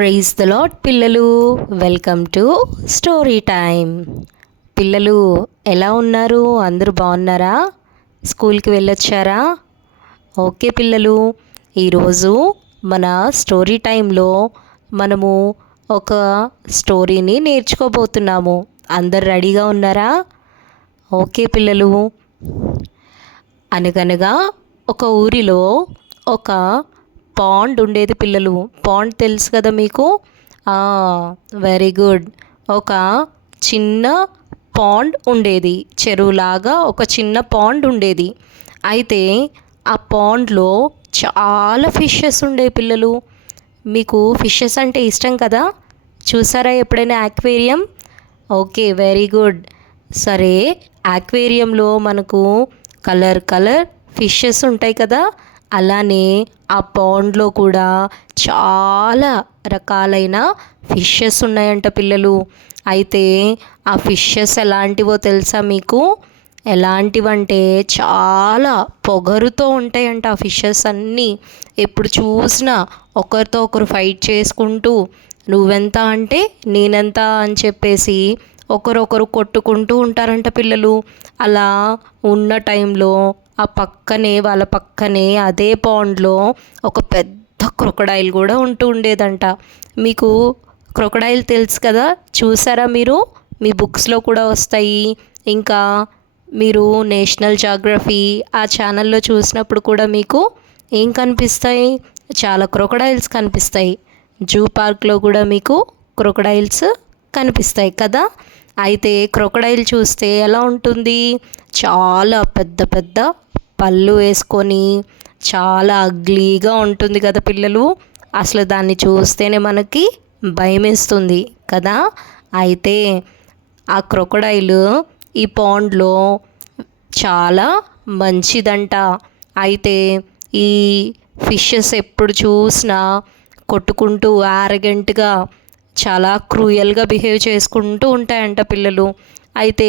Praise the lord పిల్లలు, welcome to story time. పిల్లలు ఎలా ఉన్నారు? అందరూ బాగున్నారా? స్కూల్కి వెళ్ళొచ్చారా? ఓకే పిల్లలు, ఈరోజు మన స్టోరీ టైంలో మనము ఒక స్టోరీని నేర్చుకోబోతున్నాము. అందరు రెడీగా ఉన్నారా? ఓకే పిల్లలు. అనగనగా ఒక ఊరిలో ఒక పాండ్ ఉండేది పిల్లలు. పాండ్ తెలుసు కదా మీకు? Very good. ఒక చిన్న పాండ్ ఉండేది, చెరువులాగా ఒక చిన్న పాండ్ ఉండేది. అయితే ఆ పాండ్లో చాలా ఫిషెస్ ఉండే పిల్లలు. మీకు ఫిషెస్ అంటే ఇష్టం కదా? చూసారా ఎప్పుడైనా యాక్వేరియం? Okay, very good. సరే, యాక్వేరియంలో మనకు కలర్ ఫిషెస్ ఉంటాయి కదా, అలానే ఆ పాండ్లో కూడా చాలా రకాలైన ఫిషెస్ ఉన్నాయంట పిల్లలు. అయితే ఆ ఫిషెస్ ఎలాంటివో తెలుసా మీకు? ఎలాంటివంటే చాలా పొగరుతో ఉంటాయంట ఆ ఫిషెస్ అన్నీ. ఎప్పుడు చూసినా ఒకరితో ఒకరు ఫైట్ చేసుకుంటూ, నువ్వెంత అంటే నేనెంత అని చెప్పేసి ఒకరొకరు కొట్టుకుంటూ ఉంటారంట పిల్లలు. అలా ఉన్న టైంలో వాళ్ళ పక్కనే అదే పాండ్లో ఒక పెద్ద క్రొకడైల్ కూడా ఉంటూ ఉండేదంట. మీకు క్రొకడైల్ తెలుసు కదా? చూసారా మీరు? మీ బుక్స్లో కూడా వస్తాయి. ఇంకా మీరు నేషనల్ జాగ్రఫీ ఆ ఛానల్లో చూసినప్పుడు కూడా మీకు ఏం కనిపిస్తాయి? చాలా క్రొకడైల్స్ కనిపిస్తాయి. జూ పార్క్లో కూడా మీకు క్రొకడైల్స్ కనిపిస్తాయి కదా. అయితే క్రొకడైల్ చూస్తే ఎలా ఉంటుంది? చాలా పెద్ద పళ్ళు వేసుకొని చాలా అగ్లీగా ఉంటుంది కదా పిల్లలు. అసలు దాన్ని చూస్తేనే మనకి భయమేస్తుంది కదా. అయితే ఆ క్రొకడైల్ ఈ పాండ్లో చాలా మంచిదంట. అయితే ఈ ఫిషెస్ ఎప్పుడు చూసినా కొట్టుకుంటూ యారగెంట్గా చాలా క్రూయల్గా బిహేవ్ చేసుకుంటూ ఉంటాయంట పిల్లలు. అయితే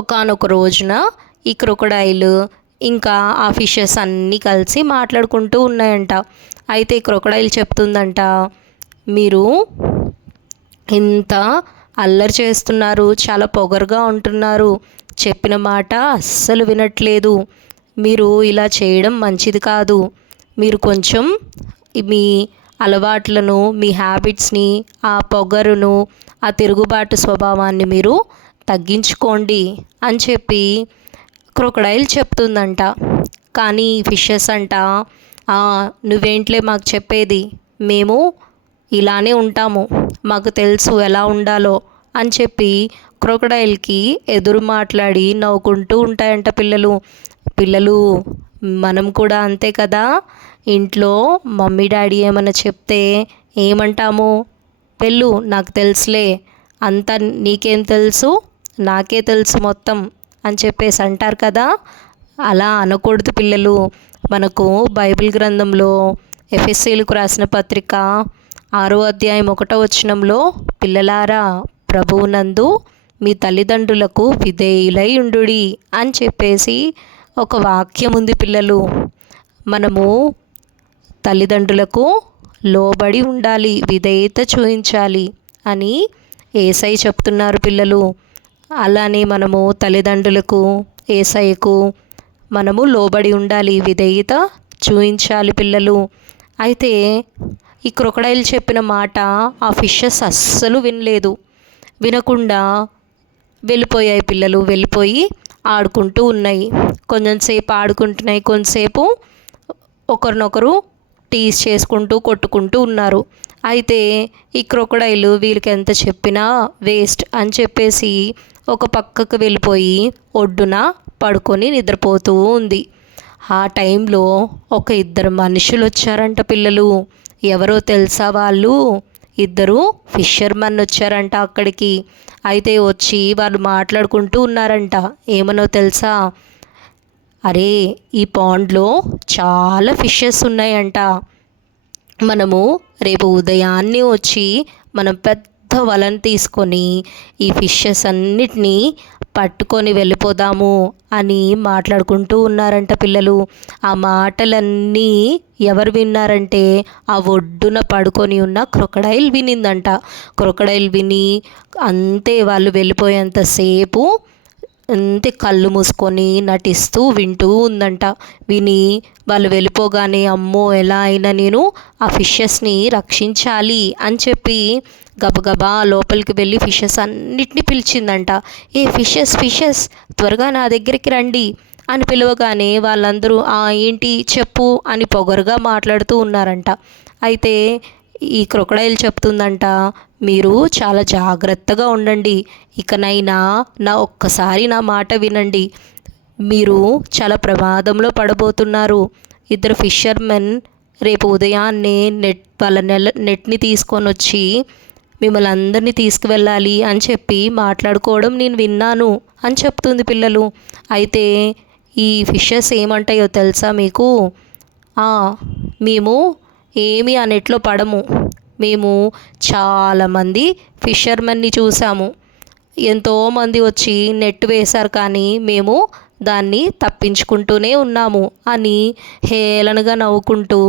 ఒకానొక రోజున ఈ క్రొకడైల్ ఇంకా ఆ ఫిషెస్ అన్నీ కలిసి మాట్లాడుకుంటూ ఉన్నాయంట. అయితే క్రొకడైల్ చెప్తుందంట, మీరు ఇంత అల్లరి చేస్తున్నారు, చాలా పొగరుగా ఉంటున్నారు, చెప్పిన మాట అస్సలు వినట్లేదు, మీరు ఇలా చేయడం మంచిది కాదు. మీరు కొంచెం మీ అలవాట్లను, మీ హ్యాబిట్స్ని, ఆ పొగరును, ఆ తిరుగుబాటు స్వభావాన్ని మీరు తగ్గించుకోండి అని చెప్పి క్రొకడైల్ చెప్తుందంట. కానీ ఫిషెస్ అంట, నువ్వేంట్లే మాకు చెప్పేది, మేము ఇలానే ఉంటాము, మాకు తెలుసు ఎలా ఉండాలో అని చెప్పి క్రొకడైల్కి ఎదురు మాట్లాడి నవ్వుకుంటూ ఉంటాయంట పిల్లలు. మనం కూడా అంతే కదా. ఇంట్లో మమ్మీ డాడీ ఏమైనా చెప్తే ఏమంటాము? వెళ్ళు, నాకు తెలుసులే, అంతా నీకేం తెలుసు, నాకే తెలుసు మొత్తం అని చెప్పేసి అంటారు కదా. అలా అనకూడదు పిల్లలు. మనకు బైబిల్ గ్రంథంలో ఎఫెసీయులకు రాసిన పత్రిక 6వ అధ్యాయం 1వ వచనంలో, పిల్లలారా ప్రభువునందు మీ తల్లిదండ్రులకు విధేయులై ఉండుడి అని చెప్పేసి ఒక వాక్యం ఉంది పిల్లలు. మనము తల్లిదండ్రులకు లోబడి ఉండాలి, విధేయత చూపించాలి అని యేసయ్య చెప్తున్నారు పిల్లలు. అలానే మనము తల్లిదండ్రులకు, యేసయ్యకు మనము లోబడి ఉండాలి, విధేయత చూపించాలి పిల్లలు. అయితే ఈ క్రొకడైల్ చెప్పిన మాట ఆ ఫిషెస్ అస్సలు వినకుండా వెళ్ళిపోయాయి పిల్లలు. వెళ్ళిపోయి ఆడుకుంటూ ఉన్నాయి. కొంచెంసేపు ఆడుకుంటున్నాయి, కొంతసేపు ఒకరినొకరు టీజ్ చేసుకుంటూ కొట్టుకుంటూ ఉన్నారు. అయితే ఈ క్రొకడైల్ వీళ్ళకి ఎంత చెప్పినా వేస్ట్ అని చెప్పేసి ఒక పక్కకు వెళ్ళిపోయి ఒడ్డున పడుకొని నిద్రపోతూ ఉంది. ఆ టైంలో ఒక ఇద్దరు మనుషులు వచ్చారంట పిల్లలు. ఎవరో తెలుసా? వాళ్ళు ఇద్దరు ఫిషర్మన్ వచ్చారంట అక్కడికి. అయితే వచ్చి వాళ్ళు మాట్లాడుకుంటూ ఉన్నారంట. ఏమనో తెలుసా? అరే, ఈ పాండ్లో చాలా ఫిషెస్ ఉన్నాయంట, మనము రేపు ఉదయాన్నే వచ్చి మనం పెద్ద వలను తీసుకొని ఈ ఫిషెస్ అన్నిటినీ పట్టుకొని వెళ్ళిపోదాము అని మాట్లాడుకుంటూ ఉన్నారంట పిల్లలు. ఆ మాటలన్నీ ఎవరు విన్నారంటే ఆ ఒడ్డున పడుకొని ఉన్న క్రొకడైల్ వినిందంట. క్రొకడైల్ విని అంతే వాళ్ళు వెళ్ళిపోయేంతసేపు అంతే కళ్ళు మూసుకొని నటిస్తూ వింటూ ఉందంట. విని వాళ్ళు వెళ్ళిపోగానే అమ్మో ఎలా అయినా నేను ఆ ఫిషెస్ని రక్షించాలి అని చెప్పి గబగబా లోపలికి వెళ్ళి ఫిషెస్ అన్నిటినీ పిలిచిందంట. ఏ ఫిషెస్ ఫిషెస్ త్వరగా నా దగ్గరికి రండి అని పిలవగానే వాళ్ళందరూ ఏంటి చెప్పు అని పొగరుగా మాట్లాడుతూ ఉన్నారంట. అయితే ఈ క్రొకడైల్ చెప్తుందంట, మీరు చాలా జాగ్రత్తగా ఉండండి, ఇకనైనా ఒక్కసారి నా మాట వినండి, మీరు చాలా ప్రమాదంలో పడబోతున్నారు. ఇద్దరు ఫిషర్మెన్ రేపు ఉదయాన్నే వాళ్ళ నెట్ని తీసుకొని వచ్చి మిమ్మల్ని అందరినీ తీసుకువెళ్ళాలి అని చెప్పి మాట్లాడుకోవడం నేను విన్నాను అని చెప్తుంది పిల్లలు. అయితే ఈ ఫిషెస్ ఏమంటాయో తెలుసా మీకు? మేము ఏమీ ఆ నెట్లో పడము, మేము చాలామంది ఫిషర్మెన్ని చూసాము, ఎంతోమంది వచ్చి నెట్ వేశారు కానీ మేము దాన్ని తప్పించుకుంటూనే ఉన్నాము అని హేళనగా నవ్వుకుంటూ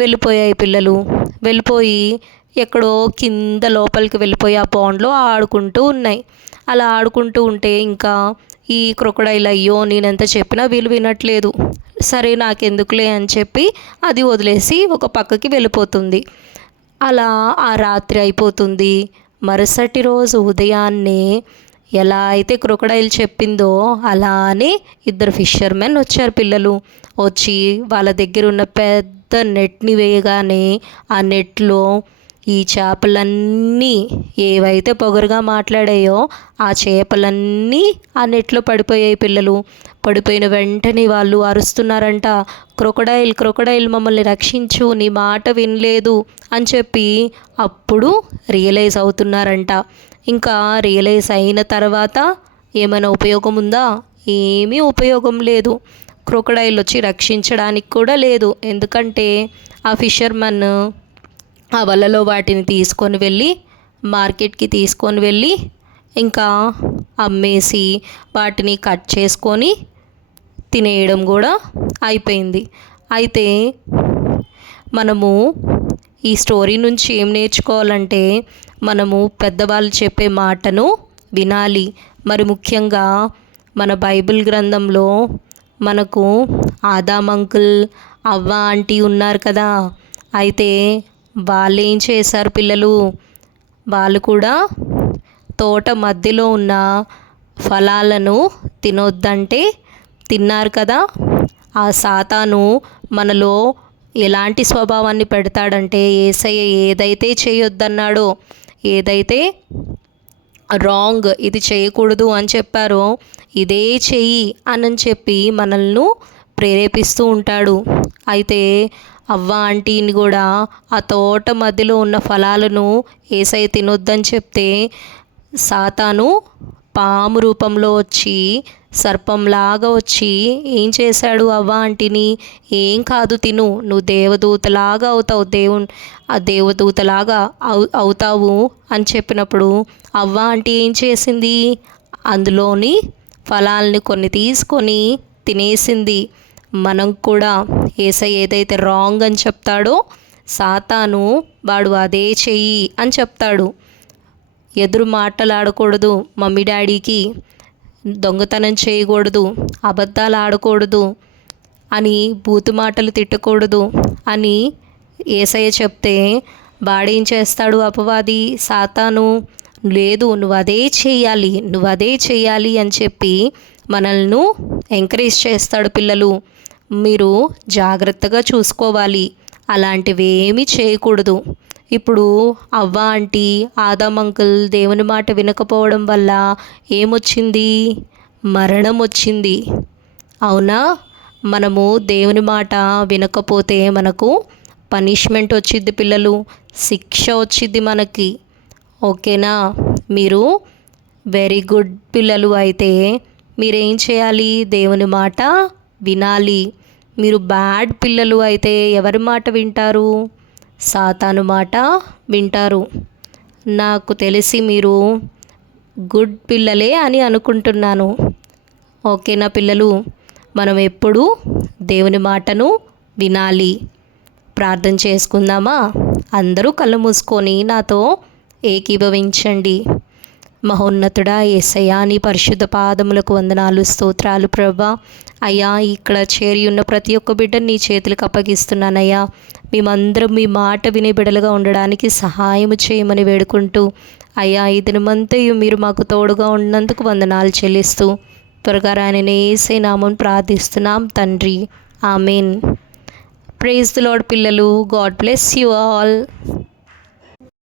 వెళ్ళిపోయాయి పిల్లలు. వెళ్ళిపోయి ఎక్కడో కింద లోపలికి వెళ్ళిపోయి ఆ పాండ్లో ఆడుకుంటూ ఉన్నాయి. అలా ఆడుకుంటూ ఉంటే ఇంకా ఈ క్రొకడైల్ అయ్యో నేనెంత చెప్పినా వీళ్ళు వినట్లేదు, సరే నాకెందుకులే అని చెప్పి అది వదిలేసి ఒక పక్కకి వెళ్ళిపోతుంది. అలా ఆ రాత్రి అయిపోతుంది. మరుసటి రోజు ఉదయాన్నే ఎలా అయితే క్రొకడైల్ చెప్పిందో అలానే ఇద్దరు ఫిషర్మెన్ వచ్చారు పిల్లలు. వచ్చి వాళ్ళ దగ్గర ఉన్న పెద్ద నెట్ని వేయగానే ఆ నెట్లో ఈ చేపలన్నీ ఏవైతే పొగరుగా మాట్లాడాయో ఆ చేపలన్నీ ఆ నెట్లో పడిపోయాయి పిల్లలు. పడిపోయిన వెంటనే వాళ్ళు అరుస్తున్నారంట, క్రొకడైల్ క్రొకడైల్ మమ్మల్ని రక్షించు, నీ మాట వినలేదు అని చెప్పి అప్పుడు రియలైజ్ అవుతున్నారంట. ఇంకా రియలైజ్ అయిన తర్వాత ఏమైనా ఉపయోగం ఉందా? ఏమీ ఉపయోగం లేదు. క్రొకడైల్ వచ్చి రక్షించడానికి కూడా లేదు. ఎందుకంటే ఆ ఫిషర్మన్ ఆ వలలో వాటిని తీసుకొని వెళ్ళి మార్కెట్కి తీసుకొని వెళ్ళి ఇంకా అమ్మేసి వాటిని కట్ చేసుకొని తినేయడం కూడా అయిపోయింది. అయితే మనము ఈ స్టోరీ నుంచి ఏం నేర్చుకోవాలంటే మనము పెద్దవాళ్ళు చెప్పే మాటను వినాలి. మరి ముఖ్యంగా మన బైబిల్ గ్రంథంలో మనకు ఆదాం అంకుల్, అవ్వ ఆంటీ ఉన్నారు కదా. అయితే వాళ్ళు ఏం చేశారు పిల్లలు? వాళ్ళు కూడా తోట మధ్యలో ఉన్న ఫలాలను తినొద్దంటే తిన్నారు కదా. ఆ సాతాను మనలో ఎలాంటి స్వభావాన్ని పెడతాడంటే యేసయ్య ఏదైతే చేయొద్దన్నాడో, ఏదైతే రాంగ్ ఇది చేయకూడదు అని చెప్పారో ఇదే చెయ్యి అని చెప్పి మనల్ని ప్రేరేపిస్తూ ఉంటాడు. అయితే అవ్వ ఆంటీని కూడా ఆ తోట మధ్యలో ఉన్న ఫలాలను యేసయ్య తినొద్దని చెప్తే సాతాను పాము రూపంలో వచ్చి సర్పంలాగా వచ్చి ఏం చేశాడు? అవ్వ ఆంటీని, ఏం కాదు తిను, నువ్వు దేవదూతలాగా అవుతావు, ఆ దేవదూతలాగా అవుతావు అని చెప్పినప్పుడు అవ్వ ఆంటీ ఏం చేసింది? అందులోని ఫలాల్ని కొన్ని తీసుకొని తినేసింది. మనం కూడా యేసయ్య ఏదైతే రాంగ్ అని చెప్తాడో సాతాను వాడు అదే చెయ్యి అని చెప్తాడు. ఎదురు మాటలాడకూడదు, మమ్మీ డాడీకి దొంగతనం చేయకూడదు, అబద్ధాలు ఆడకూడదు అని, బూతు మాటలు తిట్టకూడదు అని యేసయ్య చెప్తే వాడేం చేస్తాడు? అపవాది సాతాను, లేదు నువ్వు అదే చేయాలి అని చెప్పి మనల్ని ఎంకరేజ్ చేస్తాడు. పిల్లలు మీరు జాగ్రత్తగా చూసుకోవాలి, అలాంటివి ఏమీ చేయకూడదు. ఇప్పుడు అవ్వ ఆంటీ, ఆదాం అంకుల్ దేవుని మాట వినకపోవడం వల్ల ఏమొచ్చింది? మరణం వచ్చింది. అవునా? మనము దేవుని మాట వినకపోతే మనకు పనిష్మెంట్ వచ్చింది పిల్లలు, శిక్ష వచ్చింది మనకి. ఓకేనా? మీరు వెరీ గుడ్ పిల్లలు. అయితే మీరేం చేయాలి? దేవుని మాట వినాలి. మీరు బ్యాడ్ పిల్లలు అయితే ఎవరి మాట వింటారు? సాతాను మాట వింటారు. నాకు తెలిసి మీరు గుడ్ పిల్లలే అని అనుకుంటున్నాను. ఓకేనా పిల్లలు? మనం ఎప్పుడూ దేవుని మాటను వినాలి. ప్రార్థన చేసుకుందామా? అందరూ కళ్ళు మూసుకొని నాతో ఏకీభవించండి. మహోన్నతుడా యేసయ్యా, నీ పరిశుద్ధ పాదములకు వందనాలు, స్తోత్రాలు ప్రభా. అయ్యా, ఇక్కడ చేరి ఉన్న ప్రతి ఒక్క బిడ్డని నీ చేతులకు అప్పగిస్తున్నానయ్యా. మేమందరం మీ మాట వినే బిడ్డలుగా ఉండడానికి సహాయం చేయమని వేడుకుంటూ, అయ్యా ఈ దినమంతయు మీరు మాకు తోడుగా ఉన్నందుకు వందనాలు చెల్లిస్తూ, త్వరగా రాయన యేసే నామం ప్రార్థిస్తున్నాం తండ్రి. ఆమెన్. ప్రైజ్ ది లార్డ్ పిల్లలు. God bless you all.